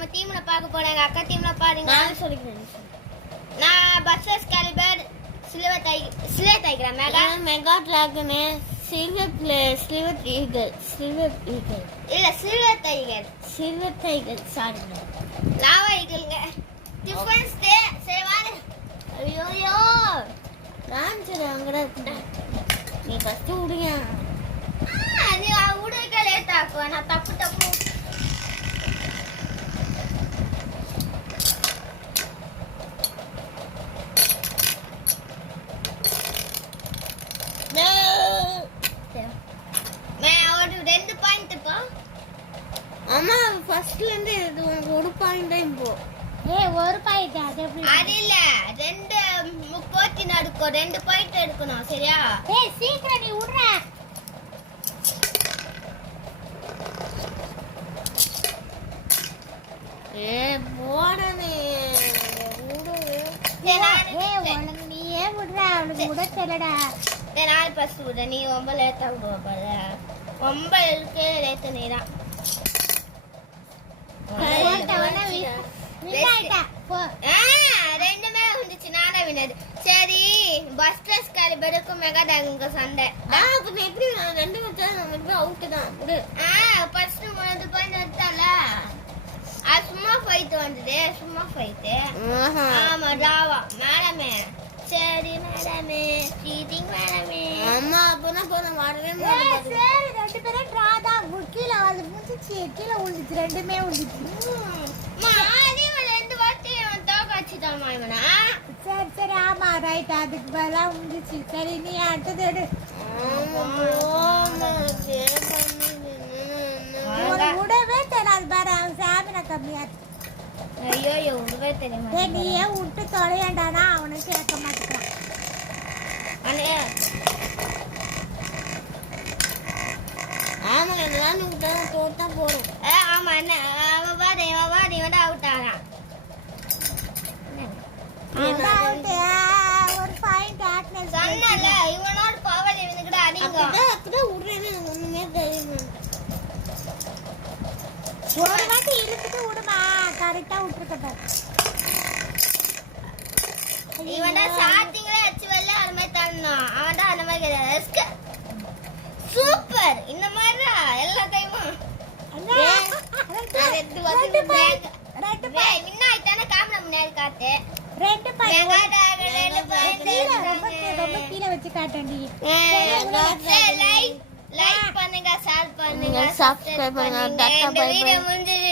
நம்ம டீம்ல பார்க்க போறோம். எங்க அக்கா டீம்ல பாருங்க. நான் சொல்லிக்கிறேன். நான் பஸ்ஸஸ் Caliber Silver Tiger Mega Dragon Silver Eagle இல்ல சில்வர் டைகர் சாரி லாவா ஈகிள்ங்க. டிஃபரன்ஸ் சரி வாங்க. ஐயோ நான் சரி அங்கடா இருக்கு. நீ ஃபர்ஸ்ட் விடுங்க. நீ உடுக்க லேட் ஆகும். நான் தப்பு ஒரு 2 பாயிண்ட் இப்போ. அம்மா ஃபர்ஸ்ட்ல இருந்து இது உங்களுக்கு 1 பாயிண்ட் தான் இப்போ. ஒரு பாயிண்ட் அது எப்படி? அது இல்ல 2 போட்டி நடக்கும். 2 பாயிண்ட் எடுக்கணும் சரியா? சீக்கிரம் நீ விடுற. போடனே உனக்கு நீயே விடுற. அவளுக்கு விட தெரியலடா. நான் ஃபர்ஸ்ட் விட. நீ ரொம்ப லேட்டா விடுவ பாரு. ரொம்ப லேட் நீதான். ரெண்டுமே வந்துச்சு. நானே வினது. சரி பஸ்டர்ஸ் காலிபருக்கும் மெகா டாகுக்கும் சண்டை. எப்படி 2 வச்சா அவுட் தான். ஃபர்ஸ்ட் 3 பாயிண்ட் வந்துட்டால. அது சும்மா ஃபைட் வந்தது. சும்மா ஃபைட். ஆமா ராவா மேடமே. சரி மேடமே சீட்டிங் மேடமே. அம்மா அப்பனா போன வரவே மாட்டேன். சரி 2 பேரும் டிரா தான். கீழ வந்து முடிஞ்சிச்சு. கீழ விழுந்துச்சு. ரெண்டுமே விழுந்துச்சு. மானி 2 வாட்டி தோக்காச்சிட்டாமா இவனா. சரி ஆமா ரைட். அதுக்கு பதிலா முடிஞ்சிச்சு. சரி நீ அடுத்தது எடு. விடவே தெரியாது பாரு. அவன் சாமினா கம்மியா. ஐயோ விடவே தெரியுமா? நீ ஏன் விட்டு தொலையாண்டானா அவனை சேர்க்க மாட்டேங்கிறான். ஆமா எல்லாம் விட்டா தோத்தா போறோம். ஆமா என்ன அவன் வாடி வந்து அவுட் ஆறான். ஒரு பாயிண்ட் ஆட்னஸ் சொன்னல இவனோட பவர் இவனுக்கு அடிங்க. அப்பதான் விடுறேன்னு ஒண்ணுமே தெரியும். ஒரு வாட்டி இழுத்துட்டு விடுமா. கரெக்டா விட்டுருக்கட்டும். இவன்டா ஸ்டார்டிங்ல அச்சு வரல அது மாதிரி தரணும். அவன்டா அந்த மாதிரி கிடையாது. சூப்பர். இந்த மாதிரி எல்லா டைமும் முன்னாடி காமல முன்னாடி காட்டு. 2 பாயிண்ட் ரொம்ப கீழே வச்சு காட்டண்டி. லைக் பண்ணுங்க, ஷேர் பண்ணுங்க, சப்ஸ்கிரைப் பண்ணுங்க. Tata bye by. வீடியோ முடிஞ்சது.